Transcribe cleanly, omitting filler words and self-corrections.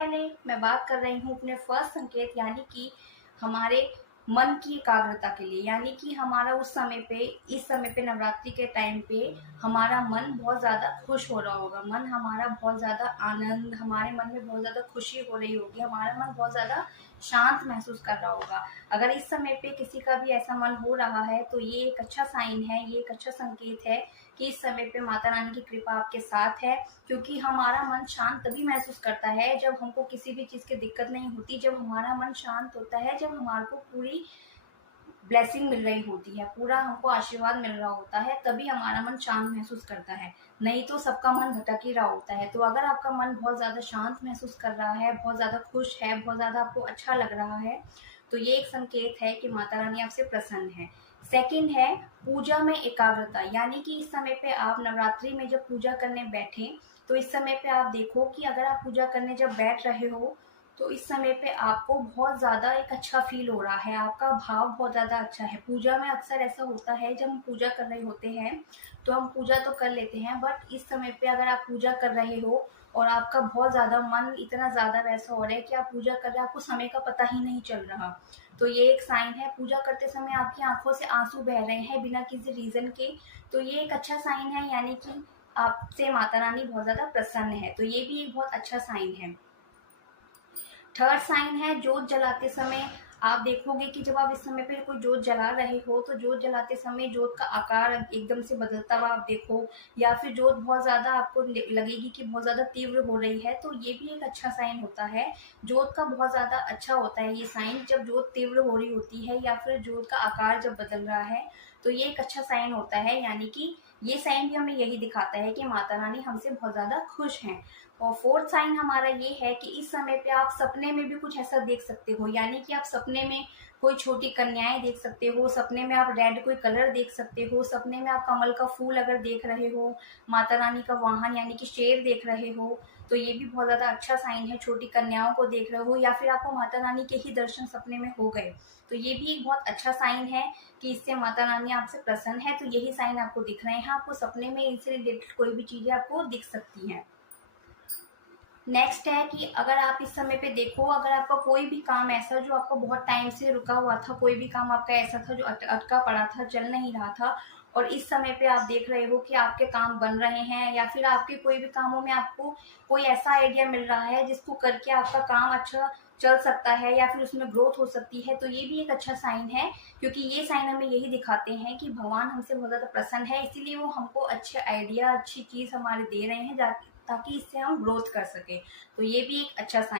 पहले मैं बात कर रही हूँ अपने फर्स्ट संकेत यानी कि हमारे मन की एकाग्रता के लिए, यानी कि हमारा उस समय पे, इस समय पे नवरात्रि के टाइम पे हमारा मन बहुत ज़्यादा खुश हो रहा होगा, मन हमारा बहुत ज़्यादा आनंद, हमारे मन में बहुत ज़्यादा खुशी हो रही होगी, हमारा मन बहुत ज़्यादा शांत महसूस कर रहा होगा। अगर इस समय पे किसी का भी ऐसा मन हो रहा है तो ये एक अच्छा साइन है, ये एक अच्छा संकेत है कि इस समय पे माता रानी की कृपा आपके साथ है। क्योंकि हमारा मन शांत तभी महसूस करता है जब हमको किसी भी चीज़ की दिक्कत नहीं होती, जब हमारा मन शांत होता है, जब हमारे को पूरी ब्लेसिंग मिल रही होती है, पूरा हमको आशीर्वाद मिल रहा होता है, तभी हमारा मन शांत महसूस करता है। नहीं तो सबका मन भटक ही रहा होता है। तो अगर आपका मन बहुत ज़्यादा शांत महसूस कर रहा है, बहुत ज़्यादा खुश है, बहुत ज़्यादा आपको अच्छा लग रहा है, तो ये एक संकेत है कि माता रानी आपसे प्रसन्न है। सेकंड है पूजा में एकाग्रता, यानी कि इस समय पे आप नवरात्रि में जब पूजा करने बैठे, तो इस समय पे आप देखो कि अगर आप पूजा करने जब बैठ रहे हो तो इस समय पे आपको बहुत ज़्यादा एक अच्छा फील हो रहा है, आपका भाव बहुत ज़्यादा अच्छा है। पूजा में अक्सर ऐसा होता है जब हम पूजा कर रहे होते हैं तो हम पूजा तो कर लेते हैं, बट इस समय पे अगर आप पूजा कर रहे हो और आपका बहुत ज़्यादा मन इतना ज़्यादा वैसा हो रहा है कि आप पूजा कर रहे हैं, आपको समय का पता ही नहीं चल रहा, तो ये एक साइन है। पूजा करते समय आपकी आंखों से आंसू बह रहे हैं बिना किसी रीज़न के, तो ये एक अच्छा साइन है, यानी कि आपसे माता रानी बहुत ज़्यादा प्रसन्न है, तो ये भी एक बहुत अच्छा साइन है। थर्ड साइन है जोत जलाते समय आप देखोगे कि जब आप इस समय पे कोई जोत जला रहे हो तो जोत जलाते समय जोत का आकार एकदम से बदलता हुआ आप देखो, या फिर जोत बहुत ज़्यादा आपको लगेगी कि बहुत ज़्यादा तीव्र हो रही है, तो ये भी एक अच्छा साइन होता है। जोत का बहुत ज़्यादा अच्छा होता है ये साइन, जब जोत तीव्र हो रही होती है या फिर जोत का आकार जब बदल रहा है, तो ये एक अच्छा साइन होता है। यानी कि ये साइन भी हमें यही दिखाता है कि माता रानी हमसे बहुत ज़्यादा खुश हैं। और फोर्थ साइन हमारा ये है कि इस समय पे आप सपने में भी कुछ ऐसा देख सकते हो, यानी कि आप सपने में कोई छोटी कन्याएं देख सकते हो, सपने में आप रेड कोई कलर देख सकते हो, सपने में आप कमल का फूल अगर देख रहे हो, माता रानी का वाहन यानी कि शेर देख रहे हो, तो ये भी बहुत ज़्यादा अच्छा साइन है। छोटी कन्याओं को देख रहे हो या फिर आपको माता रानी के ही दर्शन सपने में हो गए, तो ये भी एक बहुत अच्छा साइन है कि इससे माता रानी आपसे प्रसन्न है। तो यही साइन आपको दिख रहे हैं, आपको सपने में इनसे रिलेटेड कोई भी चीज़ें आपको दिख सकती हैं। नेक्स्ट है कि अगर आप इस समय पे देखो, अगर आपका कोई भी काम ऐसा जो आपको बहुत टाइम से रुका हुआ था, कोई भी काम आपका ऐसा था जो अटका पड़ा था, चल नहीं रहा था, और इस समय पे आप देख रहे हो कि आपके काम बन रहे हैं, या फिर आपके कोई भी कामों में आपको कोई ऐसा आइडिया मिल रहा है जिसको करके आपका काम अच्छा चल सकता है या फिर उसमें ग्रोथ हो सकती है, तो ये भी एक अच्छा साइन है। क्योंकि ये साइन हमें यही दिखाते हैं कि भगवान हमसे बहुत ज़्यादा प्रसन्न है, इसीलिए वो हमको अच्छे आइडिया, अच्छी चीज़ हमारे दे रहे हैं ताकि इससे हम ग्रोथ कर सके, तो ये भी एक अच्छा साइन